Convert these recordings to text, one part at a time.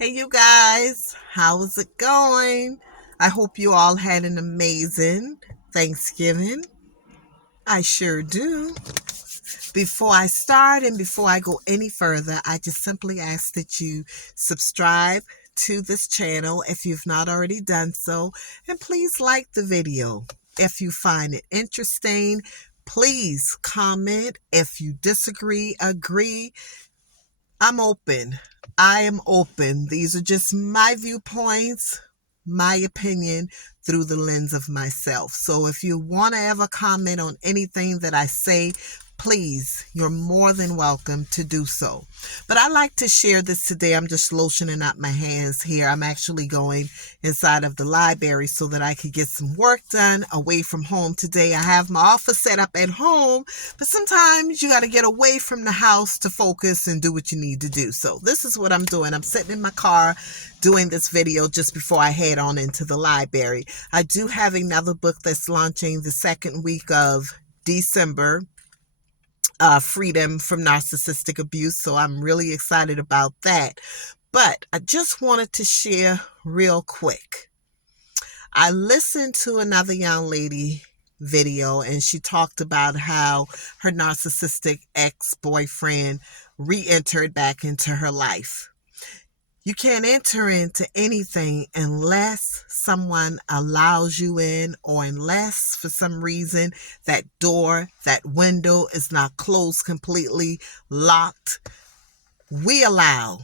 Hey, you guys, how's it going? I hope you all had an amazing Thanksgiving. I sure do. Before I start and before I go any further, I just simply ask that you subscribe to this channel if you've not already done so, and please like the video. If you find it interesting, please comment. If you disagree, agree, I'm open. I am open. These are just my viewpoints, my opinion through the lens of myself. So if you want to ever comment on anything that I say, please, you're more than welcome to do so. But I like to share this today. I'm just lotioning up my hands here. I'm actually going inside of the library so that I could get some work done away from home today. I have my office set up at home, but sometimes you got to get away from the house to focus and do what you need to do. So this is what I'm doing. I'm sitting in my car doing this video just before I head on into the library. I do have another book that's launching the second week of December, Freedom from Narcissistic Abuse. So I'm really excited about that. But I just wanted to share real quick. I listened to another young lady video and she talked about how her narcissistic ex-boyfriend re-entered back into her life. You can't enter into anything unless someone allows you in, or unless for some reason that door, that window is not closed completely, locked. We allow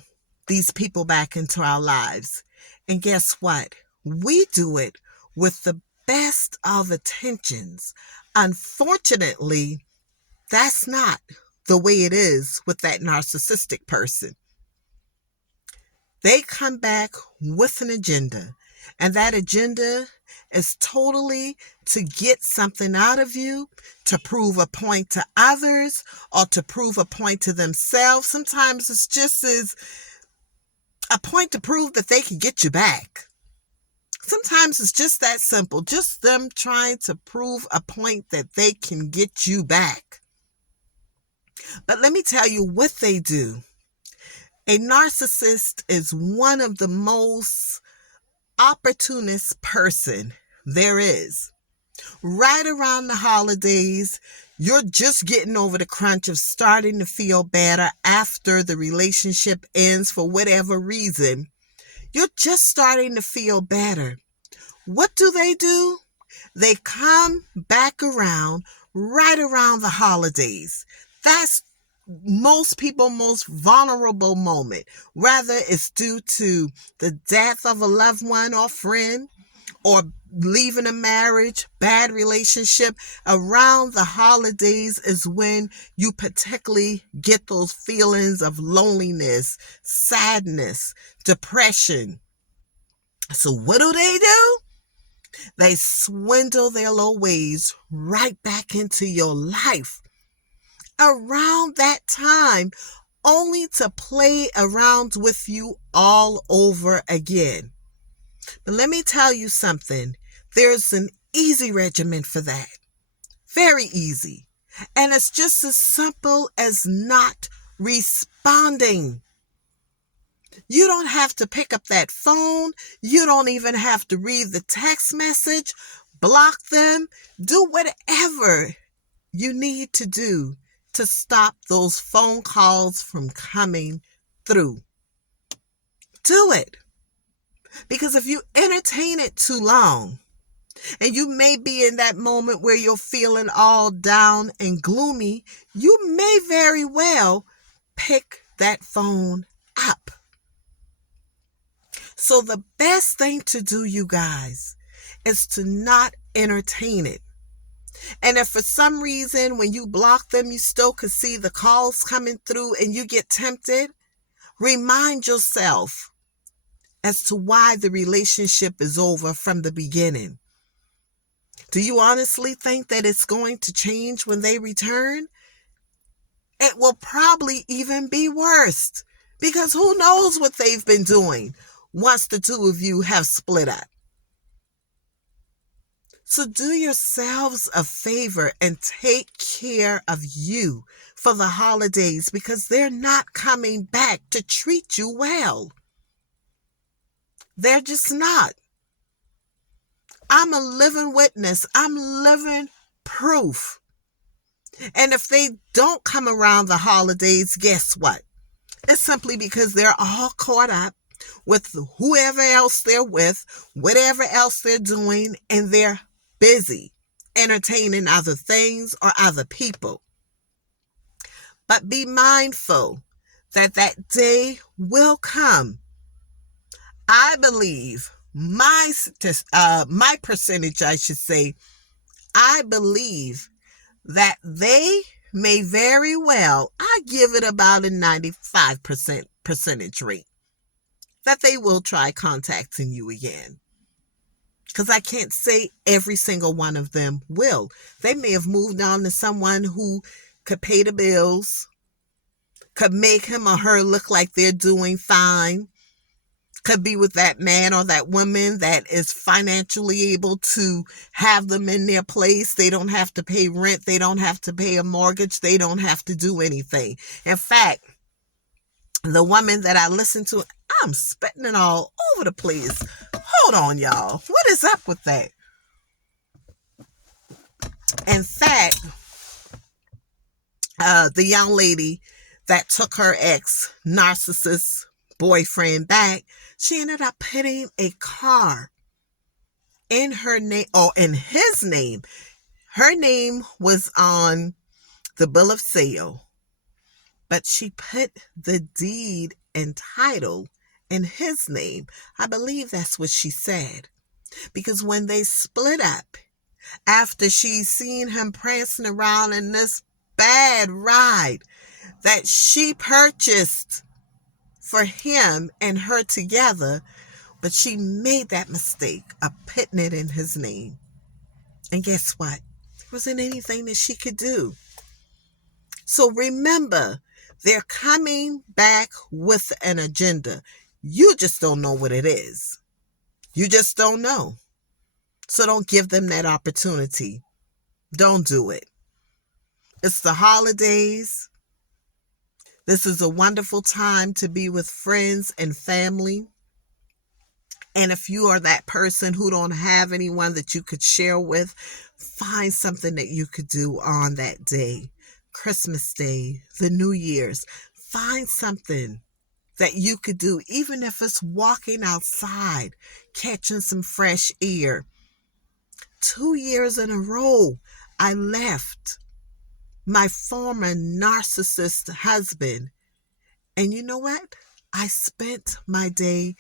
these people back into our lives. And guess what? We do it with the best of intentions. Unfortunately, that's not the way it is with that narcissistic person. They come back with an agenda, and that agenda is totally to get something out of you, to prove a point to others, or to prove a point to themselves. Sometimes it's just as a point to prove that they can get you back. Sometimes it's just that simple, just them trying to prove a point that they can get you back. But let me tell you what they do. A narcissist is one of the most opportunist person there is. Right around the holidays, you're just getting over the crunch of starting to feel better after the relationship ends for whatever reason. You're just starting to feel better. What do? They come back around right around the holidays. That's most people most vulnerable moment. Whether it's due to the death of a loved one or friend, or leaving a marriage, bad relationship, around the holidays is when you particularly get those feelings of loneliness, sadness, depression. So what do? They swindle their little ways right back into your life around that time, only to play around with you all over again. But let me tell you something. There's an easy regimen for that. Very easy. And it's just as simple as not responding. You don't have to pick up that phone. You don't even have to read the text message. Block them. Do whatever you need to do to stop those phone calls from coming through. Do it. Because if you entertain it too long, and you may be in that moment where you're feeling all down and gloomy, you may very well pick that phone up. So the best thing to do, you guys, is to not entertain it. And if for some reason when you block them, you still could see the calls coming through and you get tempted, remind yourself as to why the relationship is over from the beginning. Do you honestly think that it's going to change when they return? It will probably even be worse, because who knows what they've been doing once the two of you have split up. So do yourselves a favor and take care of you for the holidays, because they're not coming back to treat you well. They're just not. I'm a living witness. I'm living proof. And if they don't come around the holidays, guess what? It's simply because they're all caught up with whoever else they're with, whatever else they're doing, and they're busy entertaining other things or other people. But be mindful that that day will come. I believe my percentage, I should say, I believe that they may very well, I give it about a 95% percentage rate, that they will try contacting you again. Because I can't say every single one of them will. They may have moved on to someone who could pay the bills, could make him or her look like they're doing fine, could be with that man or that woman that is financially able to have them in their place. They don't have to pay rent. They don't have to pay a mortgage. They don't have to do anything. In fact, the woman that I listened to, I'm spitting it all over the place. Hold on, y'all. What is up with that? In fact, the young lady that took her ex narcissist boyfriend back, she ended up putting a car in her name, or in his name. Her name was on the bill of sale, but she put the deed and title in his name. I believe that's what she said. Because when they split up, after she's seen him prancing around in this bad ride that she purchased for him and her together, but she made that mistake of putting it in his name. And guess what? There wasn't anything that she could do. So remember, they're coming back with an agenda. You just don't know what it is. You just don't know. So don't give them that opportunity. Don't do it. It's the holidays. This is a wonderful time to be with friends and family. And if you are that person who don't have anyone that you could share with, find something that you could do on that day. Christmas Day, the New Year's. Find something that you could do, even if it's walking outside, catching some fresh air. 2 years in a row, I left my former narcissist husband. And you know what? I spent my day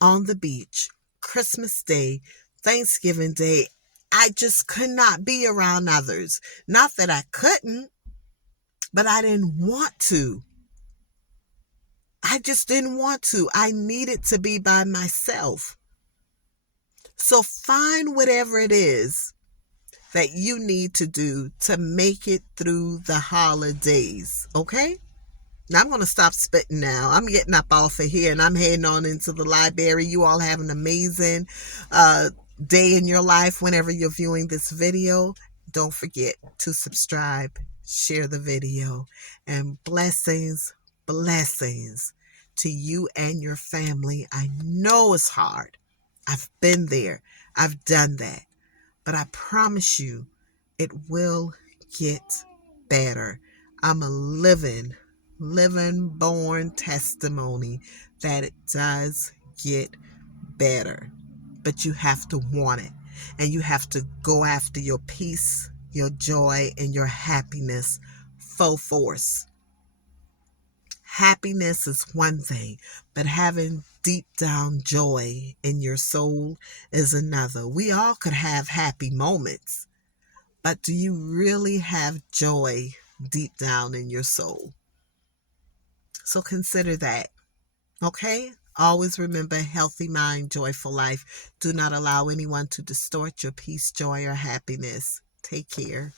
on the beach, Christmas Day, Thanksgiving Day. I just could not be around others. Not that I couldn't, but I didn't want to. I just didn't want to. I needed to be by myself. So find whatever it is that you need to do to make it through the holidays, okay? Now I'm going to stop spitting now. I'm getting up off of here and I'm heading on into the library. You all have an amazing day in your life whenever you're viewing this video. Don't forget to subscribe, share the video, and blessings to you and your family. I know it's hard. I've been there. I've done that. But I promise you, it will get better. I'm a living, born testimony that it does get better. But you have to want it. And you have to go after your peace, your joy, and your happiness full force. Happiness is one thing, but having deep down joy in your soul is another. We all could have happy moments, but do you really have joy deep down in your soul? So consider that, okay? Always remember, healthy mind, joyful life. Do not allow anyone to distort your peace, joy, or happiness. Take care.